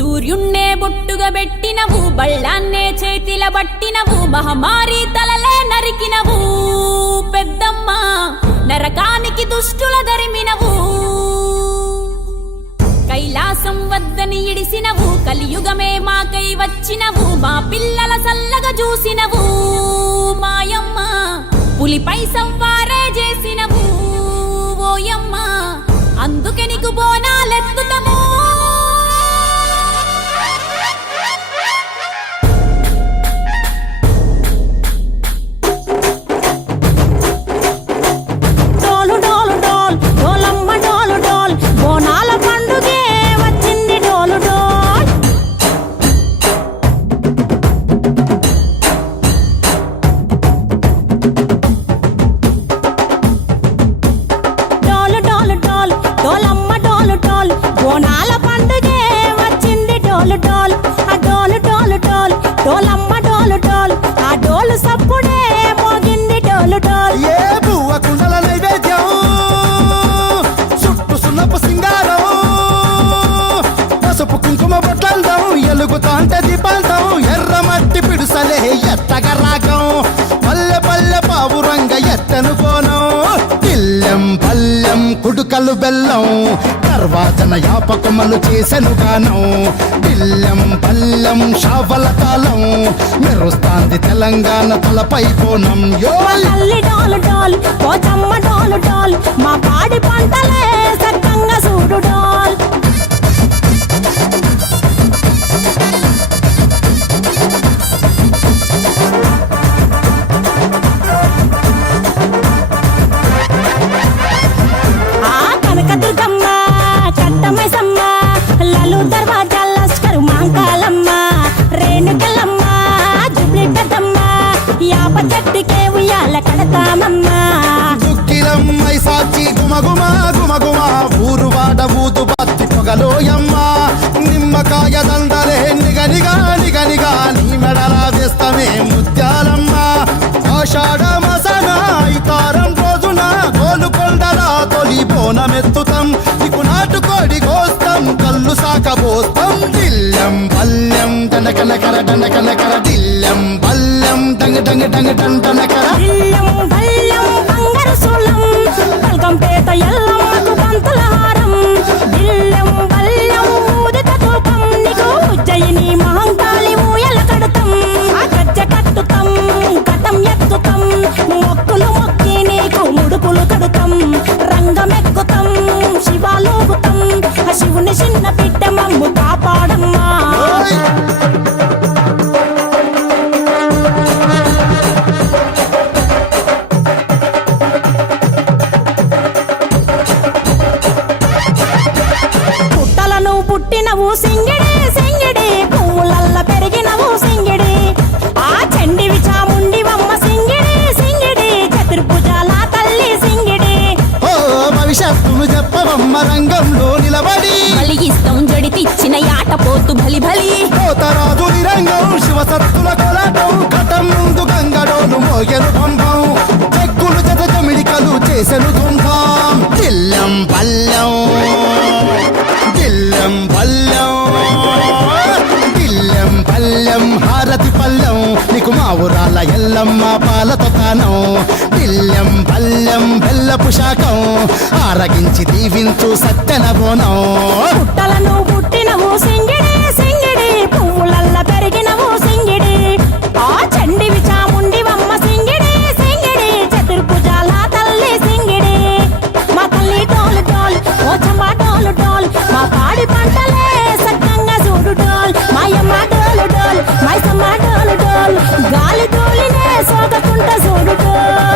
సూర్యున్నే బొట్టుగా పెట్టినవు, బళ్ళాన్నే చేతిల బట్టినవు, మహమారి తలలే నరికినవు పెద్దమ్మ, నరకానికి దుష్టుల దరిమినవు. కైలాసం వద్దని ఇడిసినవు, కలియుగమే మాకై వచ్చినవు, మా పిల్లల సల్లగా చూసినవు మాయమ్మ, పులిపై సవ్వారే చేసినవు ఓయమ్మ, అందుకే నీకు బోనాలెత్తుతము. ఎలుగుతాంటే దీపాంతం ఎర్రమట్టి పిడుసలే ఎత్తగా రాగం, పల్లె పల్లె పావురంగ ఎత్తను కోనం, ఇల్లెం పల్లెం కుడుకలు బెల్లం, కర్వాచన యాపకమలు చేసెను గానం, ఇల్లెం పల్లెం షావల కాలం, మెరుస్తాంది తెలంగాణ తలపై కోణం. మా పాడి పంటలే సక్కంగా చూడు డాల్. దుక్కిలమ్మై సాచి గుమగుమ గుమగుమ, ఊరు వాడ ఊదు పత్తి పొగలోయమ్మ, నిమ్మకాయ దండలే నిగనిగా నిగనిగా, నీ మెడలా వేస్తమే ముత్యాలమ్మ, ఆషాఢ మసన ఇతారం రోజున గోలుకొండల తొలి బోనమెత్తుతాం, నీకు నాటుకోడి కోస్తాం, కళ్ళు సాకబోస్తాం, దిల్లెం పల్లెం దండకనకర దండకనకర, దిల్లెం పల్లెం డంగ డంగ డంగ డండనకర, పల్కంపేట ఎల్లమ్మకు పంతుల హారం, దిల్లెం బల్లెం ఊదిత ధూపం, నీకు ఉజ్జయిని మహంకాళి ఊయల కడుతాం, గజ్జ కట్టుతాం కటం ఎత్తుతాం, మొక్కులు మొక్కి నీకు ముడుపులు కడుతాం, రంగమెక్కుతాం శివాలోగుతాం, శివుని చిన్న బిడ్డ మమ్ము కాపాడమ్మా. పుట్టినవు సింగిడి సింగిడి, పువ్వులల్ల పెరిగినవు సింగిడి, ఆ చండివి చాముండివమ్మ సింగిడి సింగిడి, చతుర్భుజాల తల్లి సింగిడి. ఓ భవిష్యత్తును చెప్పవమ్మ రంగంలో నిలబడి, బలిగిస్తాం జడితిచ్చిన యాట పోతు బలి బలి, పోతరాజు నిరంగం శివసత్తుల కొలాటం, ఘటం ముందు గంగడోలు మోగెను పంపం, చెక్కులు జత జమిడికలు చేసెను తుంటాం, దిల్లెం పల్లెం దిల్లెం పల్లెం దిల్లెం పల్లెం హారతి పల్లెం, నీకు మా ఊరాల ఎల్లమ్మ పాలతో తానం, దిల్లెం పల్లెం బెల్లపు శాఖం, ఆరగించి దీవించు సత్తెన బోనం. పుట్టలను పుట్టినవు సింగిడి